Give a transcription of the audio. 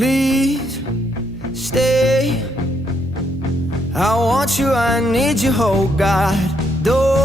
Please stay. I want you, I need you, oh God. Don't